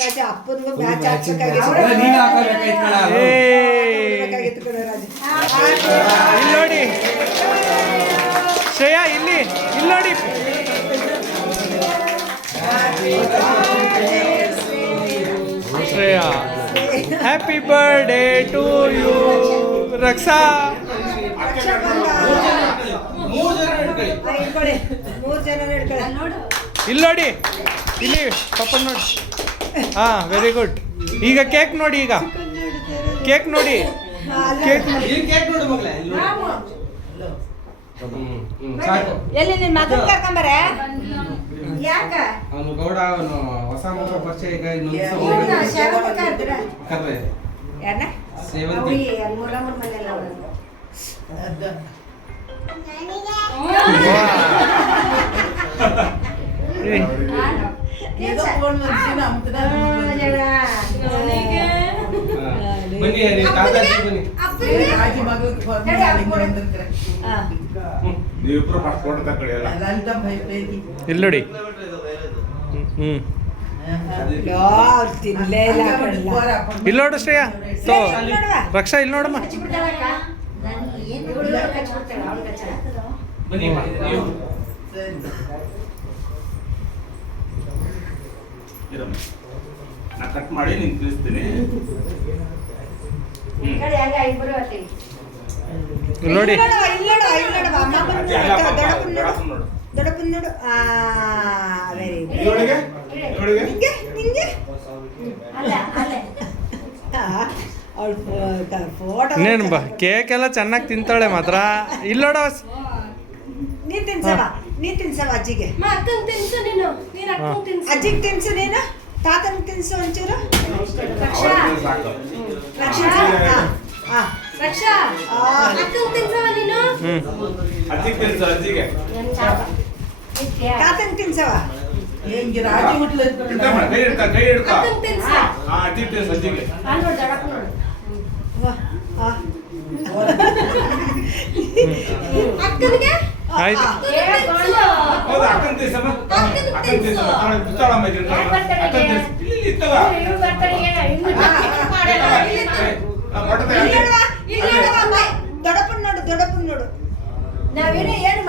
ರಾಜ ಅಪ್ಪನಿಗೂ match ಹಾಕ್ಬೇಕಾಗಿತ್ತು ಕಣೋ ರಾಜ. ಇಲ್ಲಿ ನೋಡಿ ಶ್ರೇಯಾ, ಇಲ್ಲಿ ನೋಡಿ. Shreya, happy birthday to you. Raksha, ಇಲ್ಲಿ ನೋಡಿ, ಇಲ್ಲಿ ಪಪ್ಪನ್ ನೋಡಿ. ಹಾಂ, ವೆರಿ ಗುಡ್. ಈಗ ಕೇಕ್ ನೋಡಿ, ಈಗ ಕೇಕ್ ನೋಡಿ, ಕೇಕ್ ನೋಡಿ. ಎಲ್ಲಿ ನಿನ್ನ ಮಗನ್ ಕರ್ಕೊಂಬರೆ? ಯಾಕ ಅವನು ಗೌಡ, ಅವನು ಹೊಸ ಮಗ ಪರಿಚಯ ಈಗ ಯಾರನ್ನ ಸೇವಂತಿ ಬನ್ನಿ ತಾತಾಜಿ ಬನ್ನಿ. ಇಲ್ಲಿ ನೋಡಿ. ತಿನ್ಲೇ ಇಲ್ಲ ಇಲ್ಲಿ ನೋಡು ಶ್ರೇಯಾ. ಸೊ ರಕ್ಷಾ, ಇಲ್ಲಿ ನೋಡಮ್ಮ. ಬನ್ನಿ ನಾ ಕಟ್ ಮಾಡಿ ನಿನ್ ತಿಳಿಸ್ತೀನಿ. ನೋಡಿ, ದೊಡ್ಡಪ್ಪನ್ ನೋಡು. ಇನ್ನೇನು ಬಾ, ಕೇಕ್ ಎಲ್ಲ ಚೆನ್ನಾಗಿ ತಿಂತಾಳೆ ಮಾತ್ರ. ಇಲ್ಲಿ ನೋಡ, ನೀನ್ ತಿನ್ಸವ ಅಜ್ಜಿಗೆ. ಅಜ್ಜಿಗೆ ತಿನ್ಸು ನೀನು, ತಾತನ್ ತಿನ್ಸು ಒಂಚೂರು. ತಾತನ್ ತಿನ್ಸವ. ಆಯ್ತು. ದೊಡ್ಡಪ್ಪನ್ ನೋಡು. ನಾವೇನೇ ಏನು